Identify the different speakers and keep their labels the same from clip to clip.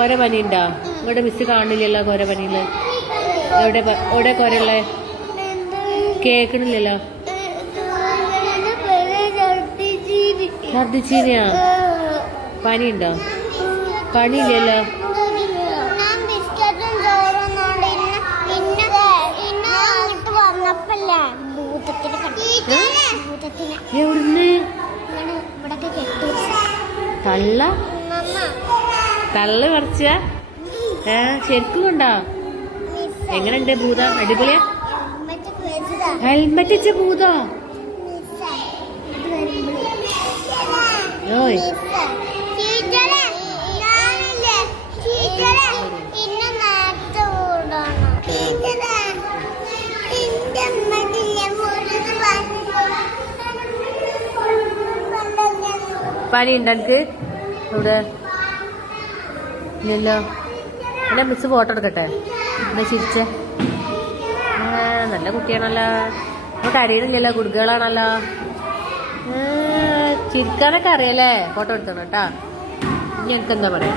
Speaker 1: കൊര പനി ഉണ്ടോ ഇവിടെ മിസ് കാണില്ലല്ലോ കൊര പനിയിൽ. എവിടെ എവിടെ കൊരല്ലേ കേക്കണില്ലല്ലോ ഛർദിച്ചീനിയാ? പനി ഉണ്ടോ പനിയില്ലല്ലോ എവിടുന്ന്? തള്ള? തള്ള പറിച്ച. ശരിക്കും
Speaker 2: ഉണ്ടോ
Speaker 1: എങ്ങനെയുണ്ട് ഭൂത? അടിപൊളിയാ? ഹെൽമെറ്റ് വെച്ച ഭൂത? ഓയ്. പനി ഉണ്ടെനിക്ക് ഇവിടെ ഇല്ലല്ലോ. എന്നെ മിസ് ഫോട്ടോ എടുക്കട്ടെ? എന്നാ ചിരിച്ചേ. നല്ല കുട്ടിയാണല്ലോ. നമുക്ക് അറിയണില്ലല്ലോ കുടുക്കുകളാണല്ലോ ചിരിക്കാനൊക്കെ അറിയാലേ? ഫോട്ടോ എടുക്കണം കേട്ടാ. എനിക്ക് എന്താ പറയാ?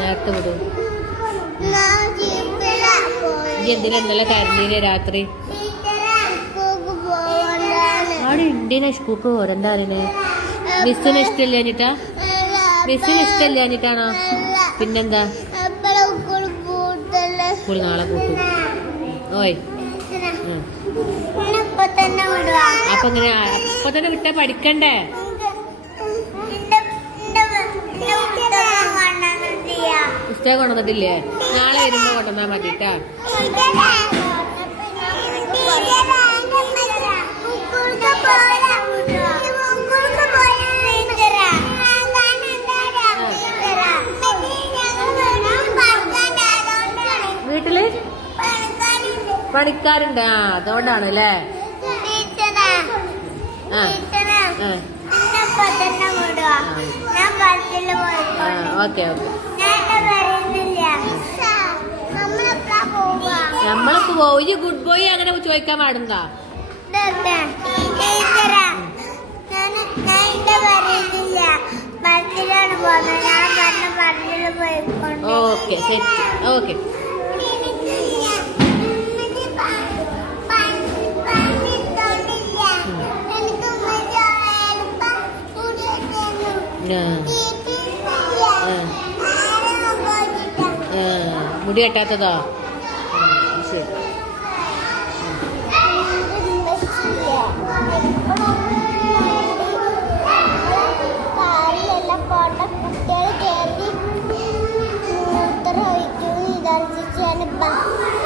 Speaker 2: നേരത്തെ വിടോ.
Speaker 1: എന്തിനാ ഇന്നലെ രാത്രി? അവിടെ ഇന്ത്യനെ സ്കൂക്ക് പോരണ്ടാ അതിന് മിസ്സിന് ഇഷ്ടമില്ല അനിട്ടാ മിസ്സിന് ഇഷ്ടമില്ല അനിട്ടാണോ പിന്നെന്താ?
Speaker 2: സ്കൂൾ
Speaker 1: നാളെ കൂട്ടും. ഓയ്. അപ്പൊ ഇങ്ങനെ അപ്പൊ തന്നെ വിട്ടാ പഠിക്കണ്ടേ? പുസ്തകം കൊണ്ടുവന്നിട്ടില്ലേ? നാളെ വരുമ്പോ കൊണ്ടുവന്നാ മതി കേട്ടാ പണിക്കാരുണ്ട്. ആ അതുകൊണ്ടാണ് അല്ലേ ഓക്കെ ഓക്കെ. പോയി ഗുഡ് ബോയ് അങ്ങനെ ചോദിക്കാൻ
Speaker 2: പാടുന്ന
Speaker 1: ഓക്കെ സെറ്റ് ഓക്കെ. മുടി കെട്ടാത്തതോ. ശരി
Speaker 2: കുട്ടികൾ കയറി മൂത്രം ഒഴിക്കുന്നു ഇതനുസരിച്ച് ബസ്